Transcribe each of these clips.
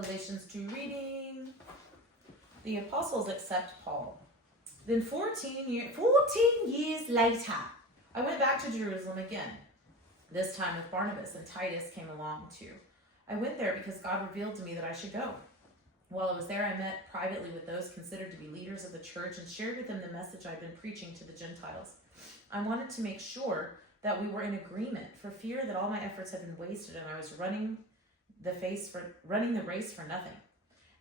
Galatians 2 reading. The apostles accept Paul. Then 14 years later, I went back to Jerusalem again, this time with Barnabas, and Titus came along too. I went there because God revealed to me that I should go. While I was there, I met privately with those considered to be leaders of the church and shared with them the message I'd been preaching to the Gentiles. I wanted to make sure that we were in agreement, for fear that all my efforts had been wasted and I was running the race for nothing.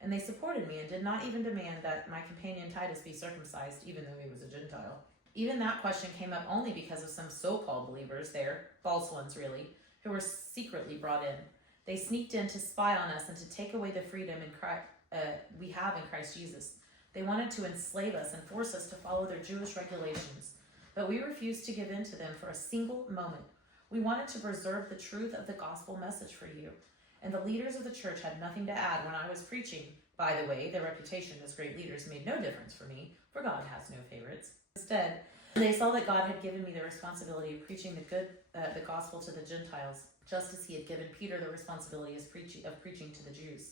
And they supported me and did not even demand that my companion Titus be circumcised, even though he was a Gentile. Even that question came up only because of some so-called believers there, false ones really, who were secretly brought in. They sneaked in to spy on us and to take away the freedom we have in Christ Jesus. They wanted to enslave us and force us to follow their Jewish regulations, but we refused to give in to them for a single moment. We wanted to preserve the truth of the gospel message for you, and the leaders of the church had nothing to add when I was preaching. By the way, their reputation as great leaders made no difference for me, for God has no favorites. Instead, they saw that God had given me the responsibility of preaching the gospel to the Gentiles, just as he had given Peter the responsibility of preaching to the Jews.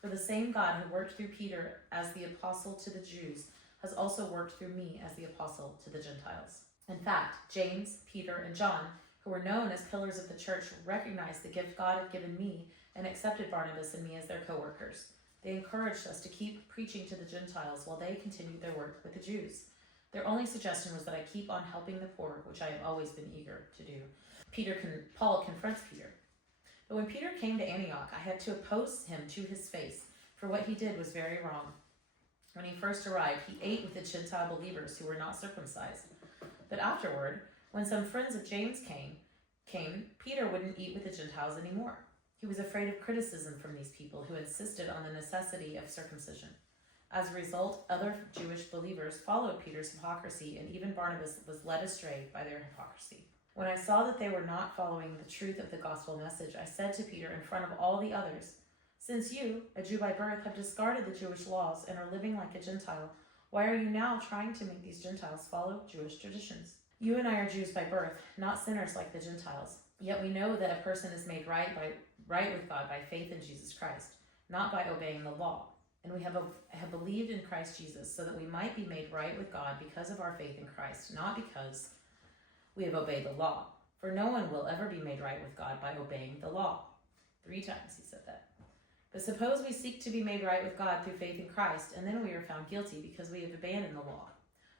For the same God who worked through Peter as the apostle to the Jews has also worked through me as the apostle to the Gentiles. In fact, James, Peter, and John, who were known as pillars of the church, recognized the gift God had given me and accepted Barnabas and me as their co-workers. They encouraged us to keep preaching to the Gentiles while they continued their work with the Jews. Their only suggestion was that I keep on helping the poor, which I have always been eager to do. Paul confronts Peter. But when Peter came to Antioch, I had to oppose him to his face, for what he did was very wrong. When he first arrived, he ate with the Gentile believers who were not circumcised. But afterward, when some friends of James came, Peter wouldn't eat with the Gentiles anymore. He was afraid of criticism from these people who insisted on the necessity of circumcision. As a result, other Jewish believers followed Peter's hypocrisy, and even Barnabas was led astray by their hypocrisy. When I saw that they were not following the truth of the gospel message, I said to Peter in front of all the others, "Since you, a Jew by birth, have discarded the Jewish laws and are living like a Gentile, why are you now trying to make these Gentiles follow Jewish traditions? You and I are Jews by birth, not sinners like the Gentiles. Yet we know that a person is made right with God by faith in Jesus Christ, not by obeying the law. And we have believed in Christ Jesus so that we might be made right with God because of our faith in Christ, not because we have obeyed the law. For no one will ever be made right with God by obeying the law." 3 times he said that. "But suppose we seek to be made right with God through faith in Christ, and then we are found guilty because we have abandoned the law.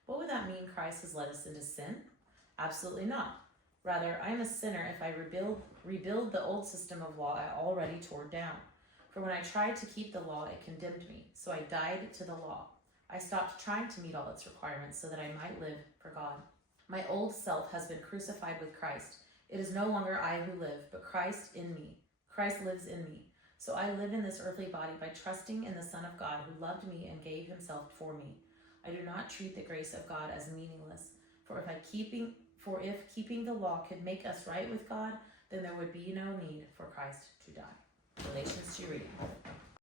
What would that mean? Christ has led us into sin? Absolutely not. Rather, I am a sinner if I rebuild the old system of law I already tore down. For when I tried to keep the law, it condemned me, so I died to the law. I stopped trying to meet all its requirements so that I might live for God. My old self has been crucified with Christ. It is no longer I who live, but Christ in me. Christ lives in me. So I live in this earthly body by trusting in the Son of God who loved me and gave himself for me. I do not treat the grace of God as meaningless, for if keeping the law could make us right with God, then there would be no need for Christ to die." Galatians 2 reading.